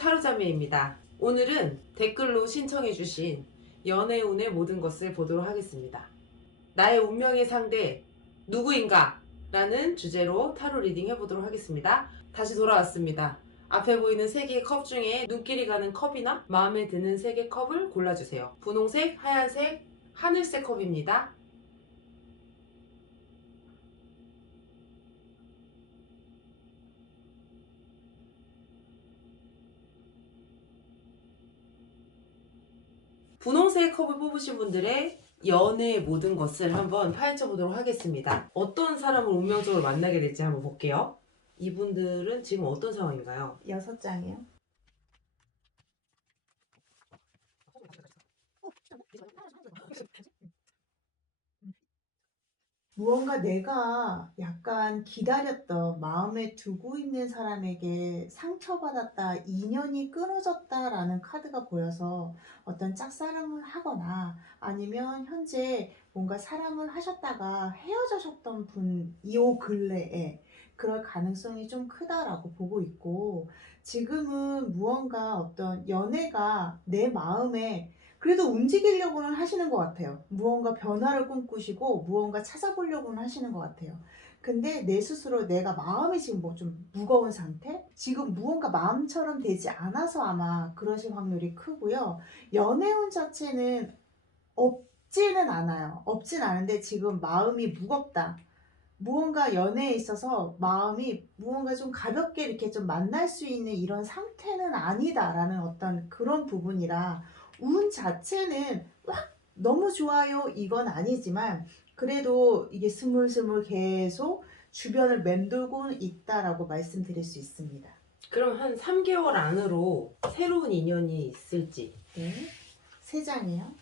타로자매입니다. 오늘은 댓글로 신청해주신 연애운의 모든 것을 보도록 하겠습니다. 나의 운명의 상대 누구인가? 라는 주제로 타로 리딩 해보도록 하겠습니다. 다시 돌아왔습니다. 앞에 보이는 3개의 컵 중에 눈길이 가는 컵이나 마음에 드는 3개 컵을 골라주세요. 분홍색, 하얀색, 하늘색 컵입니다. 분홍색 컵을 뽑으신 분들의 연애의 모든 것을 한번 파헤쳐 보도록 하겠습니다. 어떤 사람을 운명적으로 만나게 될지 한번 볼게요. 이분들은 지금 어떤 상황인가요? 6장이요. 무언가 내가 약간 기다렸던 마음에 두고 있는 사람에게 상처받았다, 인연이 끊어졌다라는 카드가 보여서 어떤 짝사랑을 하거나 아니면 현재 뭔가 사랑을 하셨다가 헤어지셨던 분이 근래에 그럴 가능성이 좀 크다라고 보고 있고, 지금은 무언가 어떤 연애가 내 마음에 그래도 움직이려고는 하시는 것 같아요. 무언가 변화를 꿈꾸시고 무언가 찾아보려고는 하시는 것 같아요. 근데 내 스스로 내가 마음이 지금 뭐 좀 무거운 상태? 지금 무언가 마음처럼 되지 않아서 아마 그러실 확률이 크고요. 연애운 자체는 없지는 않아요. 없진 않은데 지금 마음이 무겁다. 무언가 연애에 있어서 마음이 무언가 좀 가볍게 이렇게 좀 만날 수 있는 이런 상태는 아니다라는 어떤 그런 부분이라, 운 자체는 막 너무 좋아요 이건 아니지만 그래도 이게 스물스물 계속 주변을 맴돌고 있다라고 말씀드릴 수 있습니다. 그럼 한 3개월 안으로 새로운 인연이 있을지. 네, 3장이요.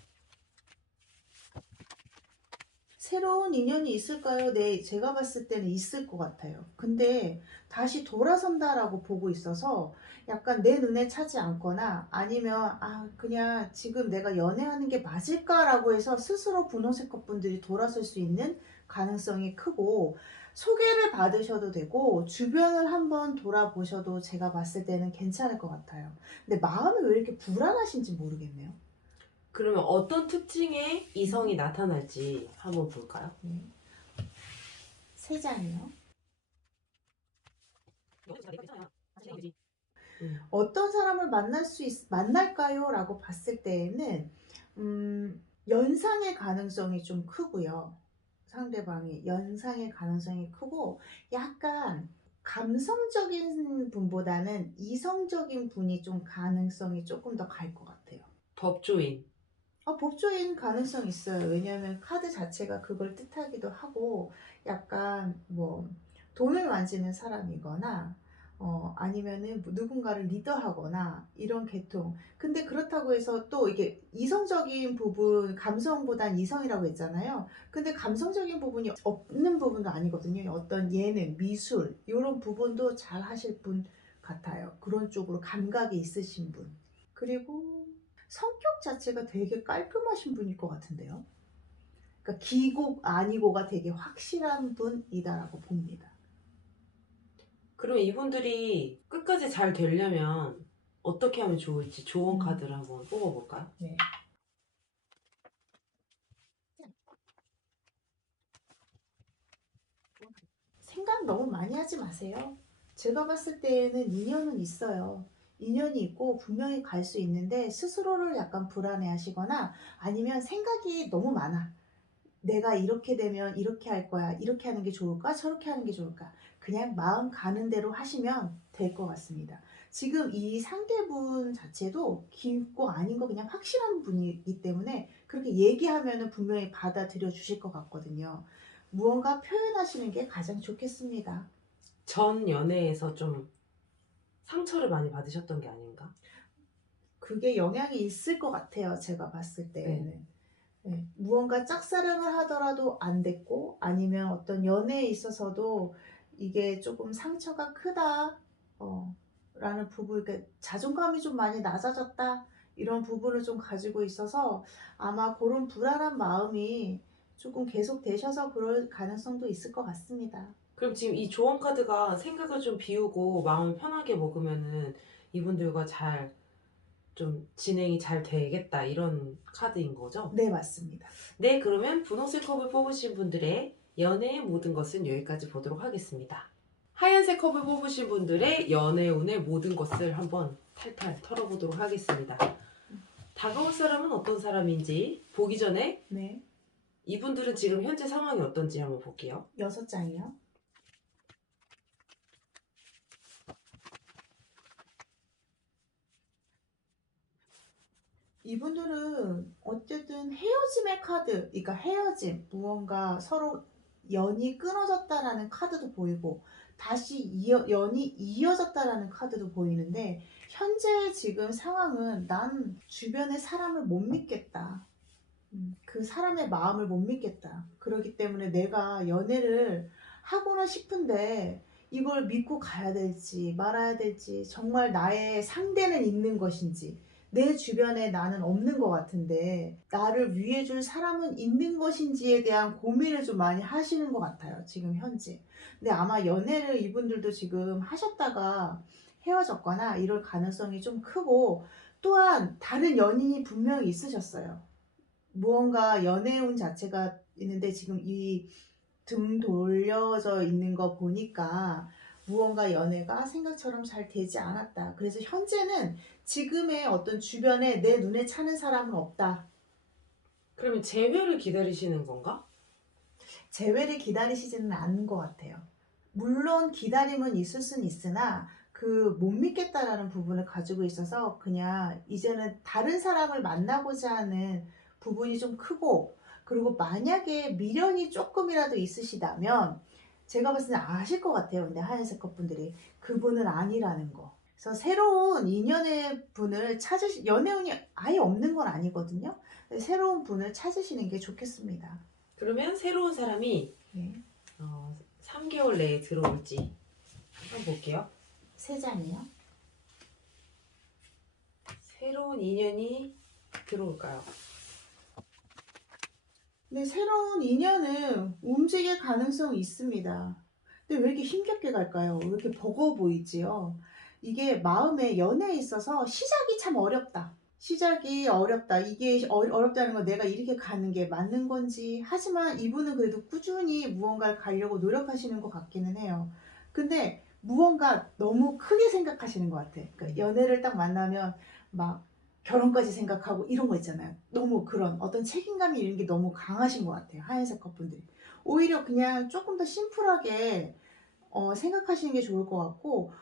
새로운 인연이 있을까요? 네, 제가 봤을 때는 있을 것 같아요. 근데 다시 돌아선다라고 보고 있어서 약간 내 눈에 차지 않거나 아니면 그냥 지금 내가 연애하는 게 맞을까라고 해서 스스로 분홍색 컵분들이 돌아설 수 있는 가능성이 크고, 소개를 받으셔도 되고 주변을 한번 돌아보셔도 제가 봤을 때는 괜찮을 것 같아요. 근데 마음이 왜 이렇게 불안하신지 모르겠네요. 그러면 어떤 특징의 이성이 나타날지 한번 볼까요? 네. 3장이요. 어떤 사람을 만날까요? 라고 봤을 때에는, 연상의 가능성이 좀 크고요. 상대방이 연상의 가능성이 크고, 약간 감성적인 분보다는 이성적인 분이 좀 가능성이 조금 더 갈 것 같아요. 법조인. 법조인 가능성 있어요. 왜냐하면 카드 자체가 그걸 뜻하기도 하고, 약간 뭐 돈을 만지는 사람이거나 아니면은 누군가를 리더하거나 이런 계통. 근데 그렇다고 해서 또 이게 이성적인 부분, 감성보단 이성이라고 했잖아요. 근데 감성적인 부분이 없는 부분도 아니거든요. 어떤 예능, 미술 이런 부분도 잘 하실 분 같아요. 그런 쪽으로 감각이 있으신 분. 그리고 성격 자체가 되게 깔끔하신 분일 것 같은데요. 그러니까 기고 아니고가 되게 확실한 분이다라고 봅니다. 그럼 이분들이 끝까지 잘 되려면 어떻게 하면 좋을지 좋은 카드를 한번 뽑아볼까요? 네. 생각 너무 많이 하지 마세요. 제가 봤을 때에는 인연은 있어요. 인연이 있고 분명히 갈 수 있는데 스스로를 약간 불안해 하시거나 아니면 생각이 너무 많아. 내가 이렇게 되면 이렇게 할 거야. 이렇게 하는 게 좋을까? 저렇게 하는 게 좋을까? 그냥 마음 가는 대로 하시면 될 것 같습니다. 지금 이 상대분 자체도 깊고 아닌 거 그냥 확실한 분이기 때문에 그렇게 얘기하면 분명히 받아들여 주실 것 같거든요. 무언가 표현하시는 게 가장 좋겠습니다. 전 연애에서 좀 상처를 많이 받으셨던 게 아닌가? 그게 영향이 있을 것 같아요. 제가 봤을 때에는. 네. 무언가 짝사랑을 하더라도 안 됐고 아니면 어떤 연애에 있어서도 이게 조금 상처가 크다 라는 부분, 그러니까 자존감이 좀 많이 낮아졌다 이런 부분을 좀 가지고 있어서 아마 그런 불안한 마음이 조금 계속 되셔서 그럴 가능성도 있을 것 같습니다. 그럼 지금 이 조언 카드가 생각을 좀 비우고 마음을 편하게 먹으면은 이분들과 좀 진행이 잘 되겠다 이런 카드인 거죠? 네, 맞습니다. 네, 그러면 분홍색 컵을 뽑으신 분들의 연애의 모든 것은 여기까지 보도록 하겠습니다. 하얀색 컵을 뽑으신 분들의 연애운의 모든 것을 한번 탈탈 털어보도록 하겠습니다. 다가올 사람은 어떤 사람인지 보기 전에 네, 이분들은 지금 현재 상황이 어떤지 한번 볼게요. 6장이요. 이분들은 어쨌든 헤어짐의 카드, 그러니까 헤어짐, 무언가 서로 연이 끊어졌다라는 카드도 보이고 다시 연이 이어졌다라는 카드도 보이는데 현재 지금 상황은 난 주변의 사람을 못 믿겠다. 그 사람의 마음을 못 믿겠다. 그렇기 때문에 내가 연애를 하고는 싶은데 이걸 믿고 가야 될지 말아야 될지 정말 나의 상대는 있는 것인지 내 주변에 나는 없는 것 같은데 나를 위해줄 사람은 있는 것인지에 대한 고민을 좀 많이 하시는 것 같아요. 지금 현재. 근데 아마 연애를 이분들도 지금 하셨다가 헤어졌거나 이럴 가능성이 좀 크고 또한 다른 연인이 분명히 있으셨어요. 무언가 연애운 자체가 있는데 지금 이 등 돌려져 있는 거 보니까 무언가 연애가 생각처럼 잘 되지 않았다. 그래서 현재는 지금의 어떤 주변에 내 눈에 차는 사람은 없다. 그러면 재회를 기다리시는 건가? 재회를 기다리시지는 않은 것 같아요. 물론 기다림은 있을 수는 있으나 그 못 믿겠다라는 부분을 가지고 있어서 그냥 이제는 다른 사람을 만나고자 하는 부분이 좀 크고 그리고 만약에 미련이 조금이라도 있으시다면 제가 봤을 때 아실 것 같아요. 근데 하얀색 컷분들이 그분은 아니라는 거. 그래서 새로운 인연의 분을 연애운이 아예 없는 건 아니거든요. 새로운 분을 찾으시는 게 좋겠습니다. 그러면 새로운 사람이 네. 3개월 내에 들어올지 한번 볼게요. 3장이요. 새로운 인연이 들어올까요? 네, 새로운 인연은 움직일 가능성이 있습니다. 근데 왜 이렇게 힘겹게 갈까요? 왜 이렇게 버거워 보이지요? 이게 마음의 연애에 있어서 시작이 참 어렵다. 시작이 어렵다. 이게 어렵다는 건 내가 이렇게 가는 게 맞는 건지. 하지만 이분은 그래도 꾸준히 무언가를 가려고 노력하시는 것 같기는 해요. 근데 무언가 너무 크게 생각하시는 것 같아. 그러니까 연애를 딱 만나면 막 결혼까지 생각하고 이런 거 있잖아요. 너무 그런 어떤 책임감이 이런 게 너무 강하신 것 같아요. 하얀색 커플들이. 오히려 그냥 조금 더 심플하게 생각하시는 게 좋을 것 같고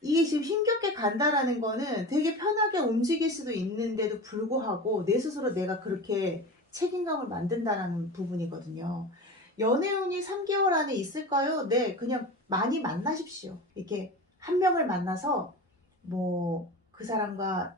이게 지금 힘겹게 간다라는 거는 되게 편하게 움직일 수도 있는데도 불구하고 내 스스로 내가 그렇게 책임감을 만든다라는 부분이거든요. 연애운이 3개월 안에 있을까요? 네, 그냥 많이 만나십시오. 이렇게 한 명을 만나서 뭐 그 사람과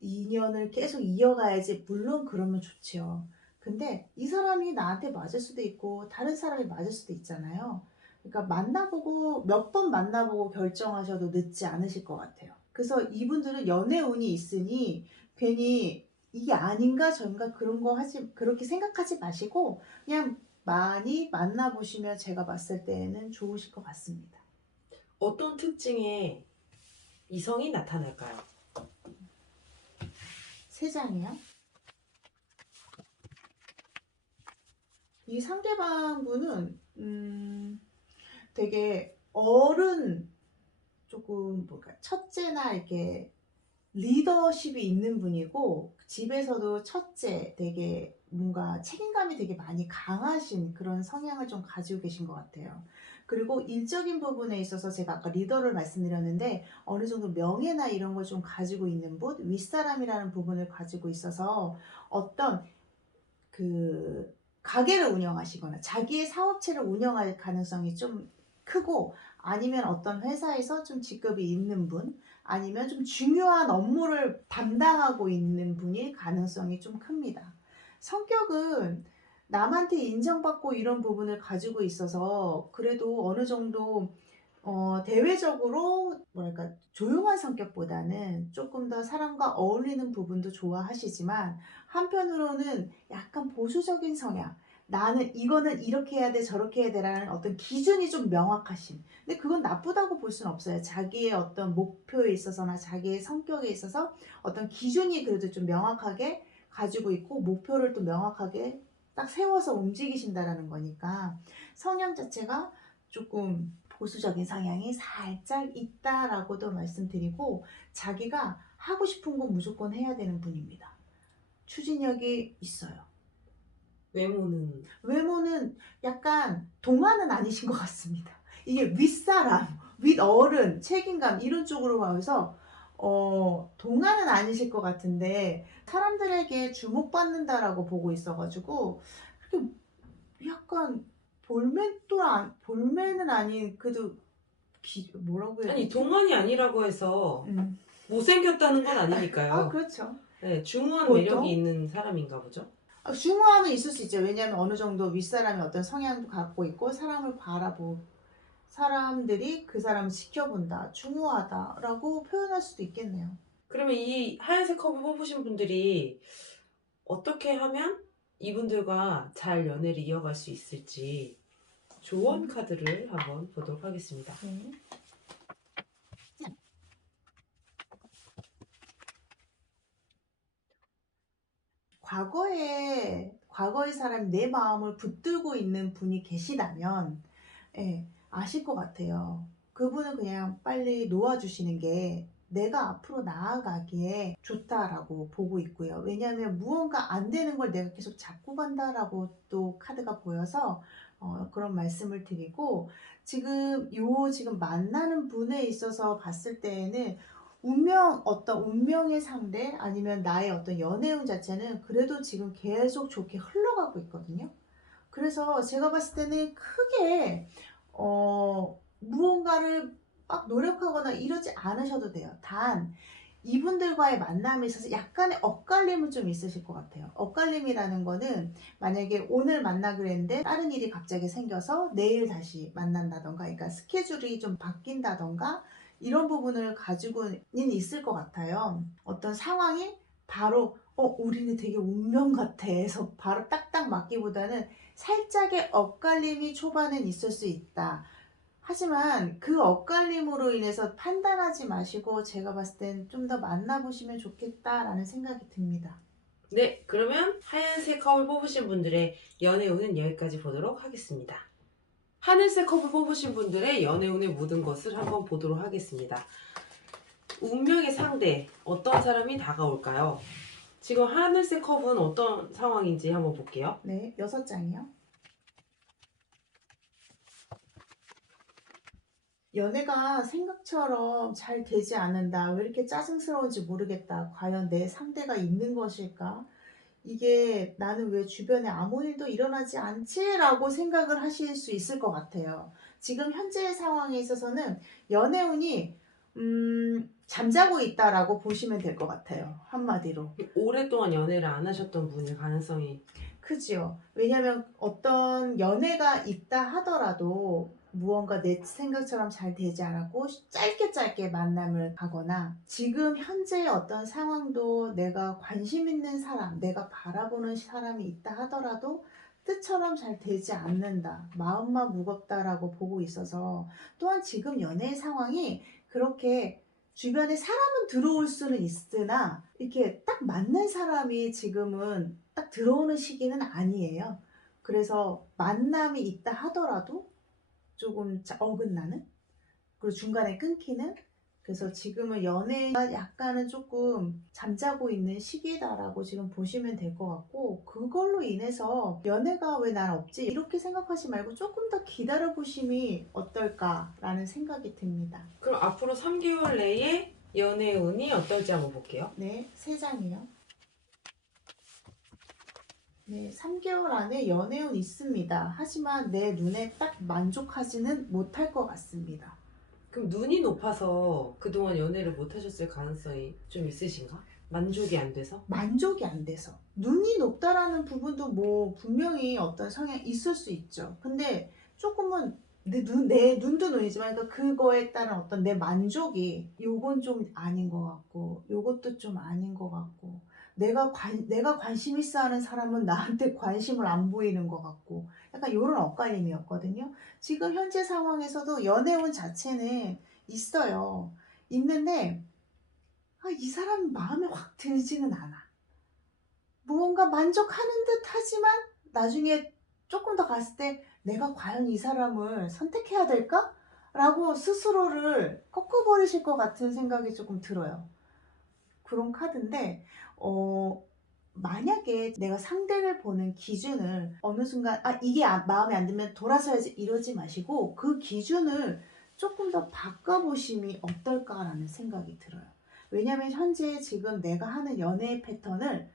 인연을 계속 이어가야지. 물론 그러면 좋지요. 근데 이 사람이 나한테 맞을 수도 있고 다른 사람이 맞을 수도 있잖아요. 그러니까 만나보고 몇 번 만나보고 결정하셔도 늦지 않으실 것 같아요. 그래서 이분들은 연애운이 있으니 괜히 이게 아닌가 저인가 그런 거 그렇게 생각하지 마시고 그냥 많이 만나보시면 제가 봤을 때는 좋으실 것 같습니다. 어떤 특징의 이성이 나타날까요? 3장이요. 이 상대방 분은 되게 어른 조금 뭐랄까 첫째나 이렇게 리더십이 있는 분이고 집에서도 첫째 되게 뭔가 책임감이 되게 많이 강하신 그런 성향을 좀 가지고 계신 것 같아요. 그리고 일적인 부분에 있어서 제가 아까 리더를 말씀드렸는데 어느 정도 명예나 이런 걸 좀 가지고 있는 분, 윗사람이라는 부분을 가지고 있어서 어떤 그 가게를 운영하시거나 자기의 사업체를 운영할 가능성이 좀 크고 아니면 어떤 회사에서 좀 직급이 있는 분 아니면 좀 중요한 업무를 담당하고 있는 분일 가능성이 좀 큽니다. 성격은 남한테 인정받고 이런 부분을 가지고 있어서 그래도 어느 정도 대외적으로 뭐랄까 조용한 성격보다는 조금 더 사람과 어울리는 부분도 좋아하시지만 한편으로는 약간 보수적인 성향, 나는 이거는 이렇게 해야 돼, 저렇게 해야 돼라는 어떤 기준이 좀 명확하심. 근데 그건 나쁘다고 볼 수는 없어요. 자기의 어떤 목표에 있어서나 자기의 성격에 있어서 어떤 기준이 그래도 좀 명확하게 가지고 있고 목표를 또 명확하게 딱 세워서 움직이신다라는 거니까 성향 자체가 조금 보수적인 성향이 살짝 있다라고도 말씀드리고 자기가 하고 싶은 건 무조건 해야 되는 분입니다. 추진력이 있어요. 외모는 약간 동안은 아니신 것 같습니다. 이게 윗사람, 윗어른, 책임감 이런 쪽으로 가서 동안은 아니실 것 같은데 사람들에게 주목받는다라고 보고 있어가지고 그렇게 약간 볼맨은 아닌 그래도 뭐라고 해야 아니, 되지? 동안이 아니라고 해서 못생겼다는 건 아 아니니까요. 그렇죠. 네, 중후한 매력이 보통 있는 사람인가 보죠. 중후함은 있을 수 있죠. 왜냐하면 어느 정도 윗사람이 어떤 성향도 갖고 있고 사람들이 그 사람을 지켜본다, 중후하다라고 표현할 수도 있겠네요. 그러면 이 하얀색 컵을 뽑으신 분들이 어떻게 하면 이분들과 잘 연애를 이어갈 수 있을지 조언 카드를 한번 보도록 하겠습니다. 네. 과거의 사람이 내 마음을 붙들고 있는 분이 계시다면, 예, 아실 것 같아요. 그분은 그냥 빨리 놓아주시는 게 내가 앞으로 나아가기에 좋다라고 보고 있고요. 왜냐하면 무언가 안 되는 걸 내가 계속 잡고 간다라고 또 카드가 보여서 그런 말씀을 드리고 지금 만나는 분에 있어서 봤을 때에는 어떤 운명의 상대 아니면 나의 어떤 연애운 자체는 그래도 지금 계속 좋게 흘러가고 있거든요. 그래서 제가 봤을 때는 크게 무언가를 막 노력하거나 이러지 않으셔도 돼요. 단 이분들과의 만남에 있어서 약간의 엇갈림은 좀 있으실 것 같아요. 엇갈림이라는 거는 만약에 오늘 만나기로 했는데 다른 일이 갑자기 생겨서 내일 다시 만난다던가 그러니까 스케줄이 좀 바뀐다던가 이런 부분을 가지고는 있을 것 같아요. 어떤 상황이 바로 우리는 되게 운명 같아 해서 바로 딱딱 맞기보다는 살짝의 엇갈림이 초반엔 있을 수 있다. 하지만 그 엇갈림으로 인해서 판단하지 마시고 제가 봤을 땐 좀 더 만나보시면 좋겠다라는 생각이 듭니다. 네, 그러면 하얀색 컵을 뽑으신 분들의 연애운은 여기까지 보도록 하겠습니다. 하늘색 컵을 뽑으신 분들의 연애운의 모든 것을 한번 보도록 하겠습니다. 운명의 상대, 어떤 사람이 다가올까요? 지금 하늘색 컵은 어떤 상황인지 한번 볼게요. 네, 6장이요. 연애가 생각처럼 잘 되지 않는다. 왜 이렇게 짜증스러운지 모르겠다. 과연 내 상대가 있는 것일까? 이게 나는 왜 주변에 아무 일도 일어나지 않지? 라고 생각을 하실 수 있을 것 같아요. 지금 현재의 상황에 있어서는 연애운이 잠자고 있다라고 보시면 될 것 같아요. 한마디로. 오랫동안 연애를 안 하셨던 분일 가능성이 크지요. 왜냐하면 어떤 연애가 있다 하더라도 무언가 내 생각처럼 잘 되지 않았고 짧게 만남을 가거나 지금 현재의 어떤 상황도 내가 관심 있는 사람, 내가 바라보는 사람이 있다 하더라도 뜻처럼 잘 되지 않는다. 마음만 무겁다라고 보고 있어서 또한 지금 연애 상황이 그렇게 주변에 사람은 들어올 수는 있으나 이렇게 딱 맞는 사람이 지금은 딱 들어오는 시기는 아니에요. 그래서 만남이 있다 하더라도 조금 어긋나는? 그리고 중간에 끊기는? 그래서 지금은 연애가 약간은 조금 잠자고 있는 시기다라고 지금 보시면 될 것 같고 그걸로 인해서 연애가 왜 난 없지? 이렇게 생각하지 말고 조금 더 기다려보심이 어떨까라는 생각이 듭니다. 그럼 앞으로 3개월 내에 연애운이 어떨지 한번 볼게요. 네, 3장이요. 네, 3개월 안에 연애운 있습니다. 하지만 내 눈에 딱 만족하지는 못할 것 같습니다. 그럼 눈이 높아서 그동안 연애를 못 하셨을 가능성이 좀 있으신가? 만족이 안 돼서? 만족이 안 돼서. 눈이 높다라는 부분도 뭐 분명히 어떤 성향이 있을 수 있죠. 근데 조금은 내 눈도 눈이지만 그러니까 그거에 따른 어떤 내 만족이 요건 좀 아닌 것 같고 요것도 좀 아닌 것 같고 내가 관심 있어 하는 사람은 나한테 관심을 안 보이는 것 같고, 약간 요런 엇갈림이었거든요. 지금 현재 상황에서도 연애운 자체는 있어요. 있는데, 이 사람 마음에 확 들지는 않아. 무언가 만족하는 듯 하지만, 나중에 조금 더 갔을 때, 내가 과연 이 사람을 선택해야 될까? 라고 스스로를 꺾어버리실 것 같은 생각이 조금 들어요. 그런 카드인데, 만약에 내가 상대를 보는 기준을 어느 순간, 이게 마음에 안 들면 돌아서야지 이러지 마시고, 그 기준을 조금 더 바꿔보심이 어떨까라는 생각이 들어요. 왜냐면 현재 지금 내가 하는 연애의 패턴을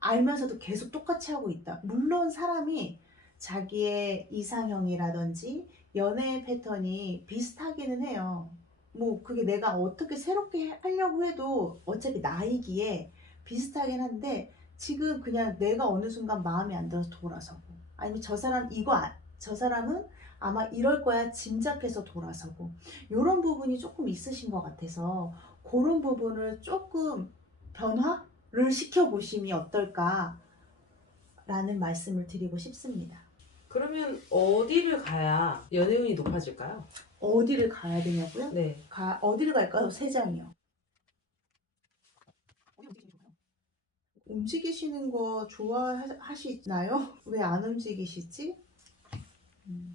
알면서도 계속 똑같이 하고 있다. 물론 사람이 자기의 이상형이라든지 연애의 패턴이 비슷하기는 해요. 뭐 그게 내가 어떻게 새롭게 하려고 해도 어차피 나이기에 비슷하긴 한데, 지금 그냥 내가 어느 순간 마음에 안 들어서 돌아서고, 아니면 저 사람은 아마 이럴 거야 짐작해서 돌아서고, 이런 부분이 조금 있으신 것 같아서 그런 부분을 조금 변화를 시켜보심이 어떨까라는 말씀을 드리고 싶습니다. 그러면 어디를 가야 연애운이 높아질까요? 어디를 가야 되냐고요? 네. 어디를 갈까요? 세 장이요. 움직이시는 거 좋아하시나요? 왜 안 움직이시지? 음,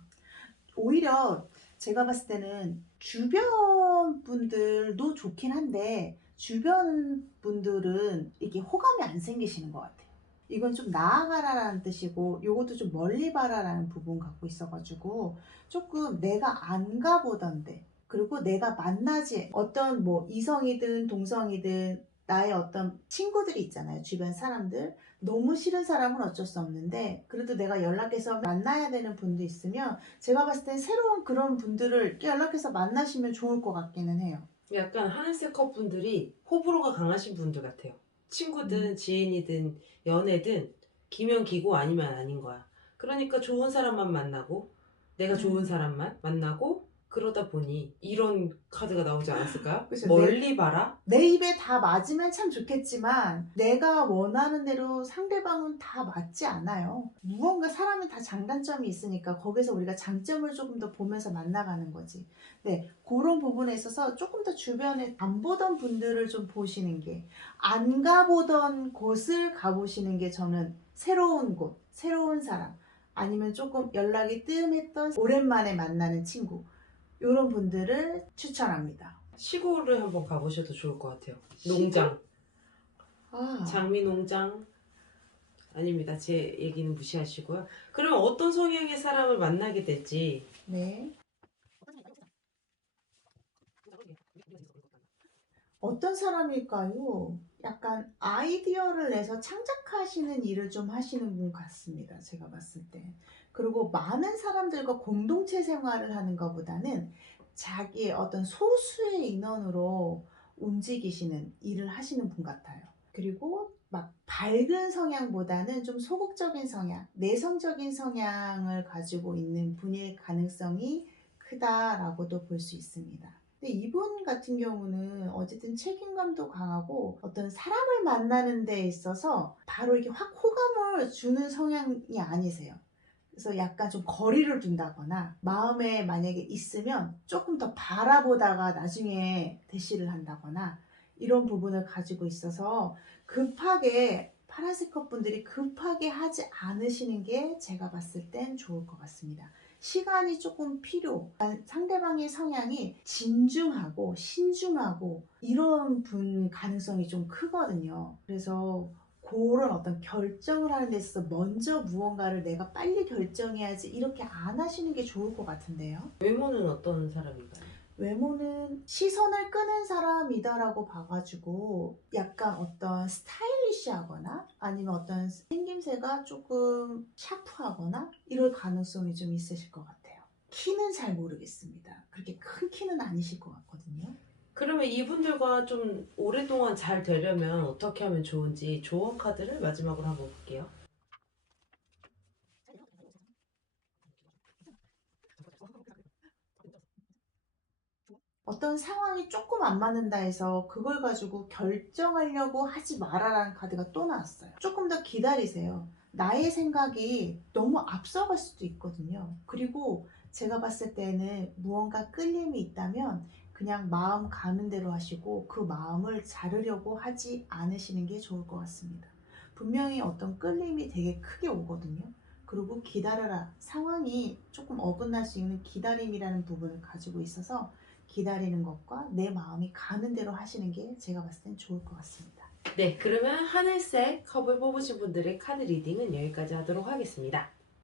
오히려 제가 봤을 때는 주변 분들도 좋긴 한데, 주변 분들은 이게 호감이 안 생기시는 것 같아요. 이건 좀 나아가라라는 뜻이고, 요것도 좀 멀리 봐라라는 부분 갖고 있어가지고, 조금 내가 안 가보던데, 그리고 내가 만나지, 어떤 뭐 이성이든 동성이든 나의 어떤 친구들이 있잖아요. 주변 사람들. 너무 싫은 사람은 어쩔 수 없는데, 그래도 내가 연락해서 만나야 되는 분도 있으면, 제가 봤을 땐 새로운 그런 분들을 연락해서 만나시면 좋을 것 같기는 해요. 약간 하늘색 컵분들이 호불호가 강하신 분들 같아요. 친구든 지인이든 연애든 기면 기고 아니면 아닌 거야. 그러니까 좋은 사람만 만나고 내가 좋은 사람만 만나고 그러다 보니 이런 카드가 나오지 않았을까요? 그죠. 멀리 봐라? 내 입에 다 맞으면 참 좋겠지만, 내가 원하는 대로 상대방은 다 맞지 않아요. 무언가 사람은 다 장단점이 있으니까 거기서 우리가 장점을 조금 더 보면서 만나가는 거지. 네, 그런 부분에 있어서 조금 더 주변에 안 보던 분들을 좀 보시는 게, 안 가보던 곳을 가보시는 게, 저는 새로운 곳, 새로운 사람, 아니면 조금 연락이 뜸했던 오랜만에 만나는 친구, 이런 분들을 추천합니다. 시골을 한번 가보셔도 좋을 것 같아요. 시골? 농장, 아, 장미 농장. 아닙니다. 제 얘기는 무시하시고요. 그러면 어떤 성향의 사람을 만나게 될지. 네. 어떤 사람일까요? 약간 아이디어를 내서 창작하시는 일을 좀 하시는 분 같습니다. 제가 봤을 때. 그리고 많은 사람들과 공동체 생활을 하는 것보다는 자기의 어떤 소수의 인원으로 움직이시는 일을 하시는 분 같아요. 그리고 막 밝은 성향보다는 좀 소극적인 성향, 내성적인 성향을 가지고 있는 분일 가능성이 크다라고도 볼 수 있습니다. 근데 이분 같은 경우는 어쨌든 책임감도 강하고, 어떤 사람을 만나는 데 있어서 바로 이렇게 확 호감을 주는 성향이 아니세요. 그래서 약간 좀 거리를 둔다거나, 마음에 만약에 있으면 조금 더 바라보다가 나중에 대시를 한다거나, 이런 부분을 가지고 있어서 급하게, 파란색 컵 분들이 급하게 하지 않으시는 게 제가 봤을 땐 좋을 것 같습니다. 시간이 조금 상대방의 성향이 진중하고 신중하고 이런 분 가능성이 좀 크거든요. 그래서 그런 어떤 결정을 하는 데 있어서 먼저 무언가를 내가 빨리 결정해야지, 이렇게 안 하시는 게 좋을 것 같은데요. 외모는 어떤 사람인가요? 외모는 시선을 끄는 사람이다라고 봐가지고, 약간 어떤 스타일리시하거나 아니면 어떤 생김새가 조금 샤프하거나 이럴 가능성이 좀 있으실 것 같아요. 키는 잘 모르겠습니다. 그렇게 큰 키는 아니실 것 같거든요. 그러면 이분들과 좀 오랫동안 잘 되려면 어떻게 하면 좋은지 조언 카드를 마지막으로 한번 볼게요. 어떤 어떤 상황이 조금 안 맞는다 해서 그걸 가지고 결정하려고 하지 마라라는 카드가 또 나왔어요. 조금 더 기다리세요. 나의 생각이 너무 앞서갈 수도 있거든요. 그리고 제가 봤을 때는 무언가 끌림이 있다면 그냥 마음 가는 대로 하시고 그 마음을 자르려고 하지 않으시는 게 좋을 것 같습니다. 분명히 어떤 끌림이 되게 크게 오거든요. 그리고 기다려라. 상황이 조금 어긋날 수 있는 기다림이라는 부분을 가지고 있어서 기다리는 것과 내 마음이 가는 대로 하시는 게 제가 봤을 땐 좋을 것 같습니다. 네, 그러면 하늘색 컵을 뽑으신 분들의 카드 리딩은 여기까지 하도록 하겠습니다.